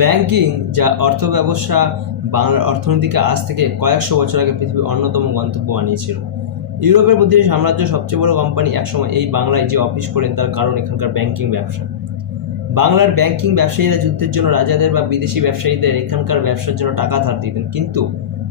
Banking যা অর্থ ব্যবসা বাংলার অর্থনীতিকে আজ থেকে কয়েকশো বছর আগে পৃথিবীর অন্যতম গন্তব্য বানিয়েছিল। ইউরোপের প্রতিটি সাম্রাজ্য সবচেয়ে বড় কোম্পানি একসময় এই বাংলায় যে অফিস করেন তার কারণ এখানকার ব্যাংকিং ব্যবসা। বাংলার ব্যাংকিং ব্যবসায়ীরা যুদ্ধের জন্য রাজাদের বা বিদেশি ব্যবসায়ীদের এখানকার ব্যবসার জন্য টাকা ধার দিতেন, কিন্তু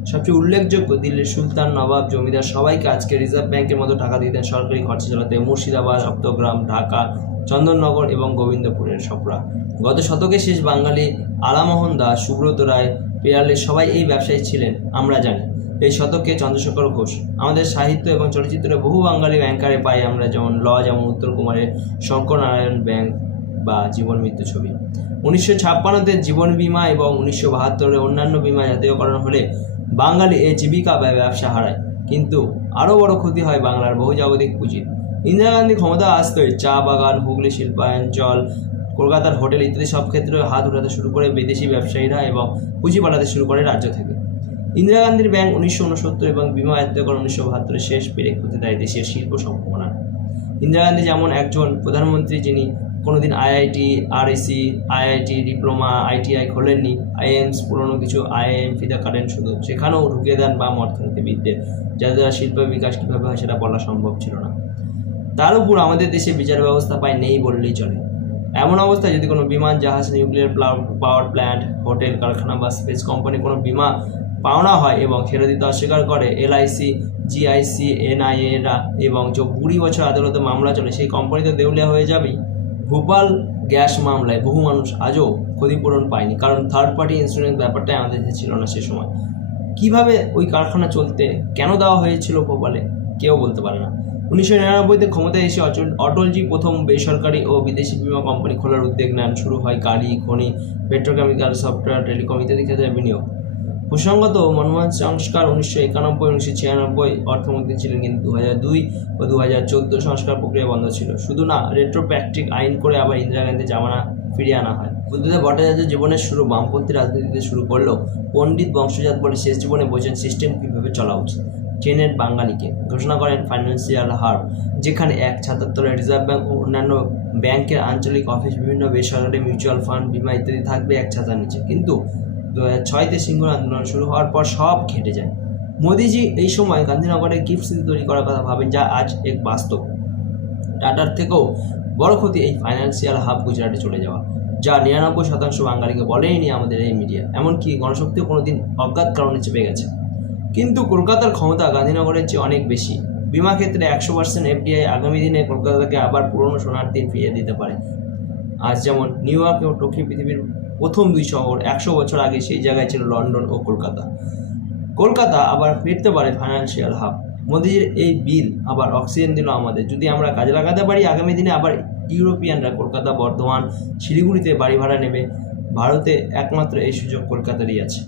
সবচেয়ে উল্লেখযোগ্য দিল্লির সুলতান, নবাব, জমিদার সবাইকে আজকে রিজার্ভ ব্যাংকের মতো টাকা দিতেন সরকারি খরচা চালাতে। মুর্শিদাবাদ, সপ্তগ্রাম, ঢাকা, চন্দননগর এবং গোবিন্দপুরের সপরা। গত শতকের শেষ বাঙালি আলামোহন দাস, সুব্রত রায়, পেয়ারলে সবাই এই ব্যবসায়ী ছিলেন আমরা জানি। এই শতকে চন্দ্রশেখর ঘোষ। আমাদের সাহিত্য এবং চলচ্চিত্রে বহু বাঙালি ব্যাংকারে পাই আমরা, যেমন উত্তর কুমারের শঙ্কর নারায়ণ ব্যাংক বা জীবন মৃত্যু ছবি। 1956-তে জীবন বীমা এবং 1972-এ অন্যান্য বীমা জাতীয়করণ হলে বাঙালি এই জীবিকা বা ব্যবসা হারায়, কিন্তু আরও বড় ক্ষতি হয় বাংলার বহুজাগতিক পুঁজির। ইন্দিরা গান্ধী ক্ষমতা আসতেই চা বাগান, হুগলি শিল্পাঞ্চল, কলকাতার হোটেল ইত্যাদি সব ক্ষেত্রে হাত উঠাতে শুরু করে বিদেশি ব্যবসায়ীরা এবং পুঁজি পাঠাতে শুরু করে রাজ্য থেকে। ইন্দিরা গান্ধীর ব্যাংক 1969 এবং বীমা জাতীয়করণ 1972-এর শেষ পেরেক হতে দেয় দেশের শিল্প সম্ভাবনা। ইন্দিরা গান্ধী যেমন একজন প্রধানমন্ত্রী যিনি কোনোদিন IIT, RAC, IIT, diploma, ITI খোলেননি, আইএমস পুরনো কিছু আইএম ফিদা কাটেন শুধু, সেখানেও ঢুকিয়ে দেন বাম অর্থনীতিবিদদের, যাদের দ্বারা শিল্প বিকাশ কীভাবে হয় সেটা বলা সম্ভব ছিল না। তার উপর আমাদের দেশে বিচার ব্যবস্থা প্রায় নেই বললেই চলে। এমন অবস্থায় যদি কোনো বিমান, জাহাজ, নিউক্লিয়ার পাওয়ার প্ল্যান্ট, হোটেল, কারখানা বা স্পেস কোম্পানি কোনো বিমা পাওনা হয় এবং সেটা দিতে অস্বীকার করে, এলআইসি, জিআইসি, এনআইএরা এবং 20 বছর আদালতে মামলা চলে, সেই কোম্পানি তো দেউলিয়া হয়ে যাবেই। ভোপাল গ্যাস মামলায় বহু মানুষ আজও ক্ষতিপূরণ পায়নি, কারণ থার্ড পার্টি ইন্স্যুরেন্স ব্যাপারটাই আমাদের দেশে ছিল না সে সময়। কীভাবে ওই কারখানা চলতে কেন দেওয়া হয়েছিল ভোপালে কেউ বলতে পারে না। 1999-তে ক্ষমতায় এসে অটলজি প্রথম বেসরকারি ও বিদেশি বিমা কোম্পানি খোলার উদ্যোগ নেন। শুরু হয় গাড়ি, খনি, পেট্রোকেমিক্যাল, সফটওয়্যার, টেলিকম ইত্যাদি ক্ষেত্রে বিনিয়োগ। প্রসঙ্গত মনমোহন সংস্কার 1991-1996 অর্থমন্ত্রী ছিলেন, কিন্তু 2002 ও 2014 সংস্কার প্রক্রিয়া বন্ধ ছিল। শুধু না, রেট্রোপ্যাক্টিক আইন করে আবার ইন্দিরা গান্ধী জামানা ফিরিয়ে আনা হয়। বুদ্ধদেব ভট্টাচার্য জীবনের শুরু বামপন্থী রাজনীতিতে শুরু করলেও পণ্ডিত বংশজাত বলে শেষ জীবনে বোঝেন সিস্টেম কীভাবে চলা উচিত। চেনেন বাঙালিকে, ঘোষণা করেন ফাইন্যান্সিয়াল হাব, যেখানে এক ছাতার তলায় রিজার্ভ ব্যাংক ও অন্যান্য ব্যাংকের আঞ্চলিক অফিস, বিভিন্ন বেসরকারি মিউচুয়াল ফান্ড, বিমা ইত্যাদি থাকবে এক ছাতার নিচে। কিন্তু 2006-তে সিংহ আন্দোলন শুরু হওয়ার পর সব ঘেঁটে যায়। মোদিজি এই সময় গান্ধীনগরে গিফট সিটি তৈরি করার কথা ভাবেন, যা আজ এক বাস্তব। টাটার থেকেও বড় ক্ষতি এই ফাইন্যান্সিয়াল হাব গুজরাটে চলে যাওয়া, যা 99% বাঙালিকে বলেইনি আমাদের এই মিডিয়া। এমনকি গণশক্তিও কোনোদিন অজ্ঞাত কারণে চেপে গেছে। কিন্তু কলকাতার ক্ষমতা গান্ধীনগরের চেয়ে অনেক বেশি। বিমা ক্ষেত্রে 100% এফডিআই আগামী দিনে কলকাতাকে আবার পুরনো সোনার দিন ফিরিয়ে দিতে পারে। আজ যেমন নিউ ইয়র্ক ও টোকিও পৃথিবীর প্রথম 2 শহর, 100 বছর আগে সেই জায়গায় ছিল লন্ডন ও কলকাতা। কলকাতা আবার ফিরতে পারে ফাইন্যান্সিয়াল হাব। মোদির এই বিল আবার অক্সিজেন দিল আমাদের। যদি আমরা কাজে লাগাতে পারি, আগামী দিনে আবার ইউরোপিয়ানরা কলকাতা, বর্ধমান, শিলিগুড়িতে বাড়ি ভাড়া নেবে। ভারতে একমাত্র এই সুযোগ কলকাতারই আছে।